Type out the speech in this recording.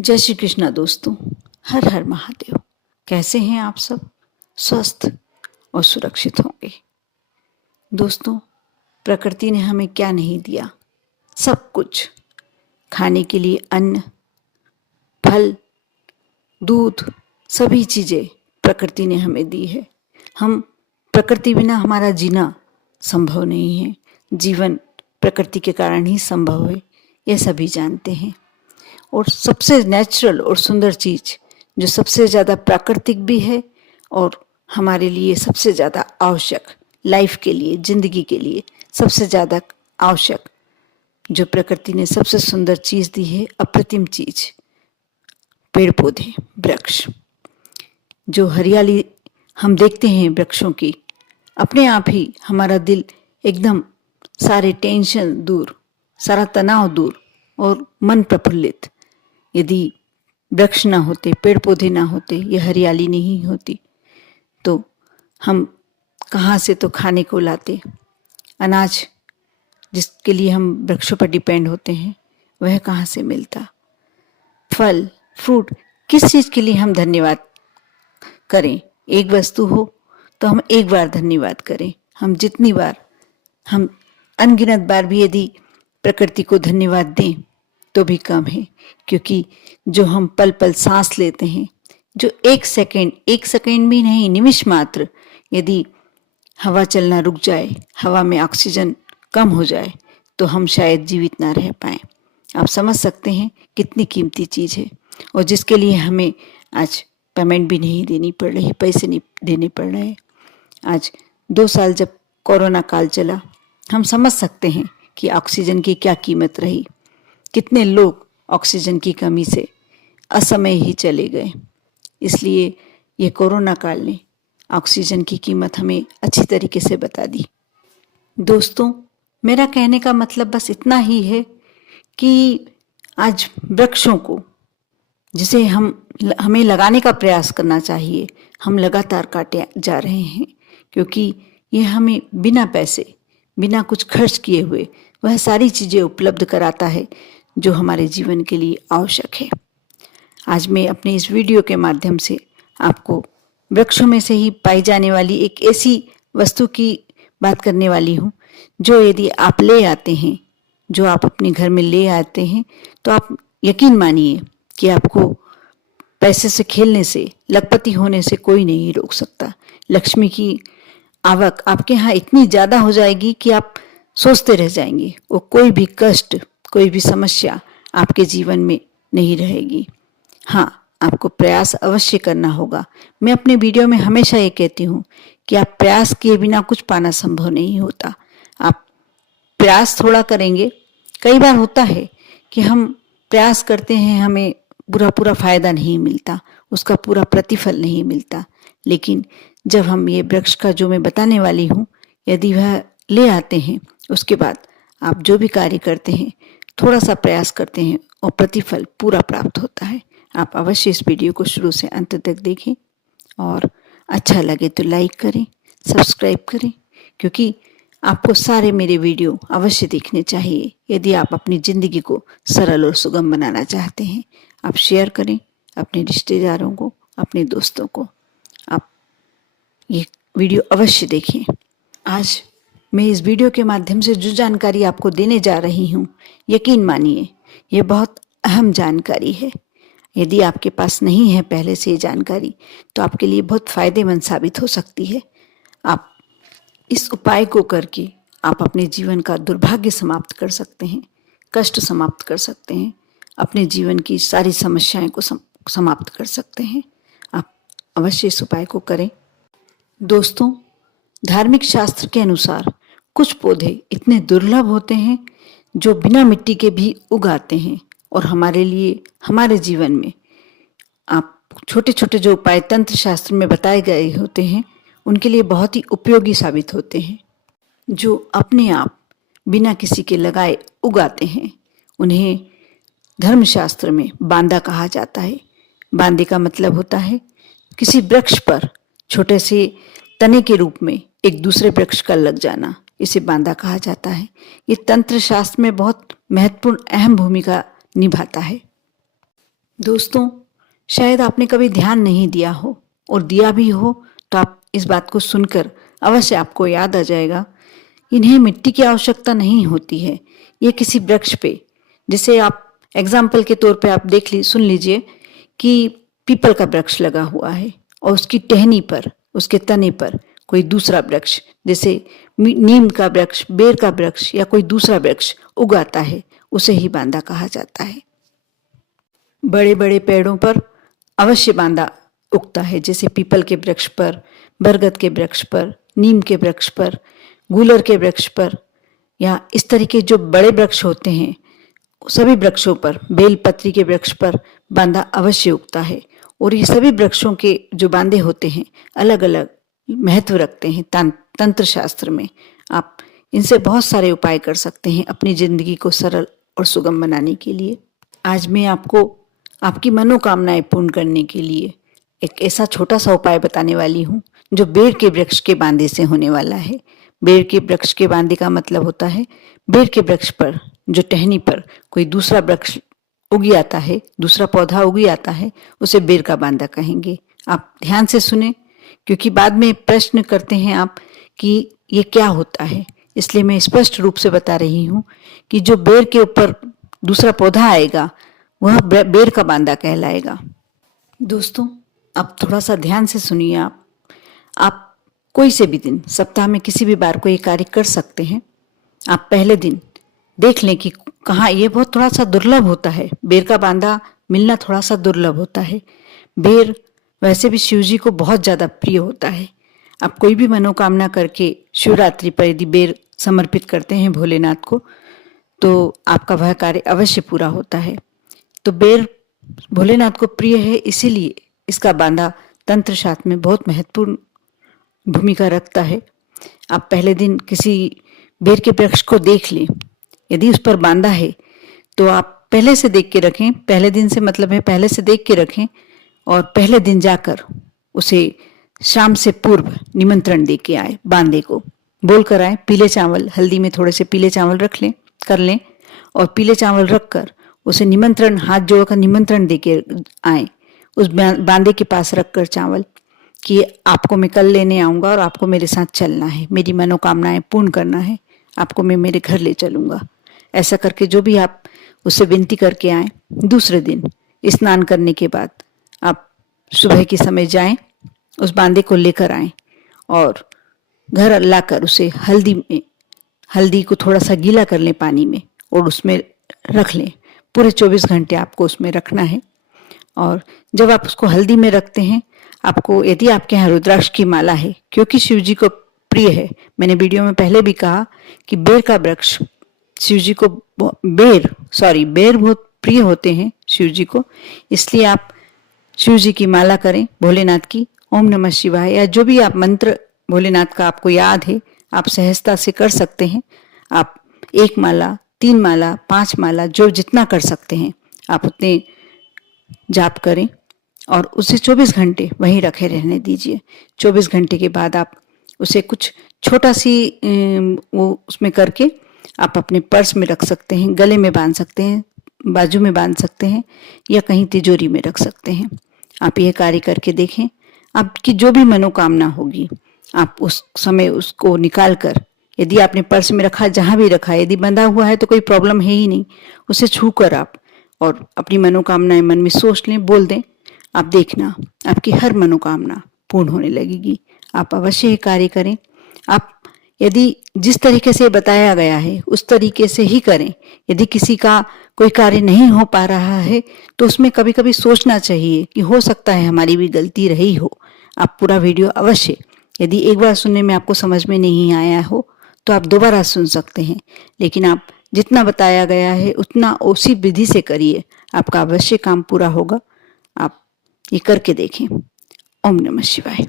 जय श्री कृष्णा दोस्तों। हर हर महादेव। कैसे हैं आप सब? स्वस्थ और सुरक्षित होंगे। दोस्तों, प्रकृति ने हमें क्या नहीं दिया? सब कुछ। खाने के लिए अन्न, फल, दूध, सभी चीज़ें प्रकृति ने हमें दी है। हम प्रकृति बिना हमारा जीना संभव नहीं है। जीवन प्रकृति के कारण ही संभव है, यह सभी जानते हैं। और सबसे नेचुरल और सुंदर चीज़ जो सबसे ज़्यादा प्राकृतिक भी है और हमारे लिए सबसे ज़्यादा आवश्यक, लाइफ के लिए, जिंदगी के लिए सबसे ज़्यादा आवश्यक, जो प्रकृति ने सबसे सुंदर चीज़ दी है, अप्रतिम चीज़, पेड़ पौधे, वृक्ष। जो हरियाली हम देखते हैं वृक्षों की, अपने आप ही हमारा दिल एकदम सारे टेंशन दूर, सारा तनाव दूर और मन प्रफुल्लित। यदि वृक्ष ना होते, पेड़ पौधे ना होते, ये हरियाली नहीं होती, तो हम कहाँ से तो खाने को लाते। अनाज जिसके लिए हम वृक्षों पर डिपेंड होते हैं, वह कहाँ से मिलता। फल, फ्रूट, किस चीज़ के लिए हम धन्यवाद करें? एक वस्तु हो तो हम एक बार धन्यवाद करें। हम जितनी बार, हम अनगिनत बार भी यदि प्रकृति को धन्यवाद दें तो भी कम है। क्योंकि जो हम पल पल सांस लेते हैं, जो एक सेकंड भी नहीं, निमिष मात्र यदि हवा चलना रुक जाए, हवा में ऑक्सीजन कम हो जाए, तो हम शायद जीवित ना रह पाए। आप समझ सकते हैं कितनी कीमती चीज़ है, और जिसके लिए हमें आज पेमेंट भी नहीं देनी पड़ रही, पैसे नहीं देने पड़ रहे। आज 2 साल जब कोरोना काल चला, हम समझ सकते हैं कि ऑक्सीजन की क्या कीमत रही। कितने लोग ऑक्सीजन की कमी से असमय ही चले गए। इसलिए ये कोरोना काल ने ऑक्सीजन की कीमत हमें अच्छी तरीके से बता दी। दोस्तों, मेरा कहने का मतलब बस इतना ही है कि आज वृक्षों को, जिसे हमें लगाने का प्रयास करना चाहिए, हम लगातार काटे जा रहे हैं। क्योंकि ये हमें बिना पैसे, बिना कुछ खर्च किए हुए वह सारी चीज़ें उपलब्ध कराता है जो हमारे जीवन के लिए आवश्यक है। आज मैं अपने इस वीडियो के माध्यम से आपको वृक्षों में से ही पाई जाने वाली एक ऐसी वस्तु की बात करने वाली हूँ, जो यदि आप ले आते हैं, जो आप अपने घर में ले आते हैं, तो आप यकीन मानिए कि आपको पैसे से खेलने से, लखपति होने से कोई नहीं रोक सकता। लक्ष्मी की आवक आपके यहाँ इतनी ज़्यादा हो जाएगी कि आप सोचते रह जाएंगे, वो कोई भी कष्ट, कोई भी समस्या आपके जीवन में नहीं रहेगी। हाँ, आपको प्रयास अवश्य करना होगा। मैं अपने वीडियो में हमेशा ये कहती हूँ कि आप प्रयास किए बिना कुछ पाना संभव नहीं होता। आप प्रयास थोड़ा करेंगे। कई बार होता है कि हम प्रयास करते हैं, हमें पूरा फायदा नहीं मिलता, उसका पूरा प्रतिफल नहीं मिलता। लेकिन जब हम ये वृक्ष का जो मैं बताने वाली हूँ, यदि वह ले आते हैं, उसके बाद आप जो भी कार्य करते हैं, थोड़ा सा प्रयास करते हैं और प्रतिफल पूरा प्राप्त होता है। आप अवश्य इस वीडियो को शुरू से अंत तक देखें, और अच्छा लगे तो लाइक करें, सब्सक्राइब करें, क्योंकि आपको सारे मेरे वीडियो अवश्य देखने चाहिए यदि आप अपनी ज़िंदगी को सरल और सुगम बनाना चाहते हैं। आप शेयर करें अपने रिश्तेदारों को, अपने दोस्तों को। आप ये वीडियो अवश्य देखें। आज मैं इस वीडियो के माध्यम से जो जानकारी आपको देने जा रही हूँ, यकीन मानिए ये बहुत अहम जानकारी है। यदि आपके पास नहीं है पहले से ये जानकारी, तो आपके लिए बहुत फ़ायदेमंद साबित हो सकती है। आप इस उपाय को करके आप अपने जीवन का दुर्भाग्य समाप्त कर सकते हैं, कष्ट समाप्त कर सकते हैं, अपने जीवन की सारी समस्याएं को समाप्त कर सकते हैं। आप अवश्य इस उपाय को करें। दोस्तों, धार्मिक शास्त्र के अनुसार कुछ पौधे इतने दुर्लभ होते हैं जो बिना मिट्टी के भी उग आते हैं, और हमारे लिए, हमारे जीवन में आप छोटे छोटे जो उपाय तंत्र शास्त्र में बताए गए होते हैं, उनके लिए बहुत ही उपयोगी साबित होते हैं। जो अपने आप बिना किसी के लगाए उगाते हैं, उन्हें धर्मशास्त्र में बांदा कहा जाता है। बांदे का मतलब होता है किसी वृक्ष पर छोटे से तने के रूप में एक दूसरे वृक्ष का लग जाना, इसे बांदा कहा जाता है। ये तंत्र शास्त्र में बहुत महत्वपूर्ण, अहम भूमिका निभाता है। दोस्तों, शायद आपने कभी ध्यान नहीं दिया हो, और दिया भी हो तो आप इस बात को सुनकर अवश्य आपको याद आ जाएगा, इन्हें मिट्टी की आवश्यकता नहीं होती है। ये किसी वृक्ष पे, जैसे आप एग्जाम्पल के तौर पे आप सुन लीजिए कि पीपल का वृक्ष लगा हुआ है और उसकी टहनी पर, उसके तने पर कोई दूसरा वृक्ष, जैसे नीम का वृक्ष, बेर का वृक्ष या कोई दूसरा वृक्ष उगाता है, उसे ही बांदा कहा जाता है। बड़े बड़े पेड़ों पर अवश्य बांदा उगता है, जैसे पीपल के वृक्ष पर, बरगद के वृक्ष पर, नीम के वृक्ष पर, गूलर के वृक्ष पर, या इस तरीके जो बड़े वृक्ष होते हैं सभी वृक्षों पर, बेलपत्री के वृक्ष पर बांदा अवश्य उगता है। और ये सभी वृक्षों के जो बांदे होते हैं अलग अलग महत्व रखते हैं तंत्र शास्त्र में। आप इनसे बहुत सारे उपाय कर सकते हैं अपनी जिंदगी को सरल और सुगम बनाने के लिए। आज मैं आपको आपकी मनोकामनाएं पूर्ण करने के लिए एक ऐसा छोटा सा उपाय बताने वाली हूँ जो बेर के वृक्ष के बांदे से होने वाला है। बेर के वृक्ष के बांदे का मतलब होता है बेर के वृक्ष पर जो टहनी पर कोई दूसरा वृक्ष उगी आता है, दूसरा पौधा उगी आता है, उसे बेर का बांदा कहेंगे। आप ध्यान से सुने, क्योंकि बाद में प्रश्न करते हैं आप कि ये क्या होता है, इसलिए मैं स्पष्ट रूप से बता रही हूँ कि जो बेर के ऊपर दूसरा पौधा आएगा वह बेर का बांदा कहलाएगा। दोस्तों, अब थोड़ा सा ध्यान से सुनिए। आप कोई से भी दिन सप्ताह में किसी भी बार को ये कार्य कर सकते हैं। आप पहले दिन देख लें कि कहाँ, ये बहुत थोड़ा सा दुर्लभ होता है, बेर का बांदा मिलना थोड़ा सा दुर्लभ होता है। बेर वैसे भी शिव जी को बहुत ज़्यादा प्रिय होता है। आप कोई भी मनोकामना करके शिवरात्रि पर यदि बेर समर्पित करते हैं भोलेनाथ को, तो आपका वह कार्य अवश्य पूरा होता है। तो बेर भोलेनाथ को प्रिय है, इसीलिए इसका बांदा तंत्र शास्त्र में बहुत महत्वपूर्ण भूमिका रखता है। आप पहले दिन किसी बेर के वृक्ष को देख लें, यदि उस पर बांदा है तो आप पहले से देख के रखें। पहले दिन से मतलब है पहले से देख के रखें, और पहले दिन जाकर उसे शाम से पूर्व निमंत्रण दे के आए, बांदे को बोल कर आए। पीले चावल, हल्दी में थोड़े से पीले चावल कर लें और पीले चावल रखकर उसे निमंत्रण, हाथ जोड़कर निमंत्रण दे के आए उस बांदे के पास रखकर चावल, कि आपको मैं कल लेने आऊँगा और आपको मेरे साथ चलना है, मेरी मनोकामनाएं पूर्ण करना है, आपको मैं मेरे घर ले चलूँगा। ऐसा करके जो भी आप उससे विनती करके आए, दूसरे दिन स्नान करने के बाद आप सुबह के समय जाएं, उस बांदे को लेकर आएं और घर लाकर उसे हल्दी को थोड़ा सा गीला कर लें पानी में और उसमें रख लें। पूरे 24 घंटे आपको उसमें रखना है। और जब आप उसको हल्दी में रखते हैं, आपको, यदि आपके यहाँ रुद्राक्ष की माला है, क्योंकि शिव जी को प्रिय है, मैंने वीडियो में पहले भी कहा कि बेर का वृक्ष शिव जी को, बेर बहुत प्रिय होते हैं शिव जी को, इसलिए आप शिव जी की माला करें भोलेनाथ की, ओम नमः शिवाय, या जो भी आप मंत्र भोलेनाथ का आपको याद है आप सहजता से कर सकते हैं। आप 1 माला, 3 माला, 5 माला, जो जितना कर सकते हैं आप उतने जाप करें और उसे 24 घंटे वहीं रखे रहने दीजिए। 24 घंटे के बाद आप उसे कुछ छोटा सी वो उसमें करके आप अपने पर्स में रख सकते हैं, गले में बांध सकते हैं, बाजू में बांध सकते हैं, या कहीं तिजोरी में रख सकते हैं। आप यह कार्य करके देखें, आपकी जो भी मनोकामना होगी आप उस समय उसको निकाल कर, यदि आपने पर्स में रखा, जहाँ भी रखा, यदि बंधा हुआ है तो कोई प्रॉब्लम है ही नहीं, उसे छू कर आप और अपनी मनोकामनाएं मन में सोच लें, बोल दें। आप देखना आपकी हर मनोकामना पूर्ण होने लगेगी। आप अवश्य ये कार्य करें। आप यदि जिस तरीके से बताया गया है उस तरीके से ही करें। यदि किसी का कोई कार्य नहीं हो पा रहा है तो उसमें कभी कभी सोचना चाहिए कि हो सकता है हमारी भी गलती रही हो। आप पूरा वीडियो अवश्य, यदि एक बार सुनने में आपको समझ में नहीं आया हो तो आप दोबारा सुन सकते हैं, लेकिन आप जितना बताया गया है उतना उसी विधि से करिए, आपका अवश्य काम पूरा होगा। आप ये करके देखें। ओम नमः शिवाय।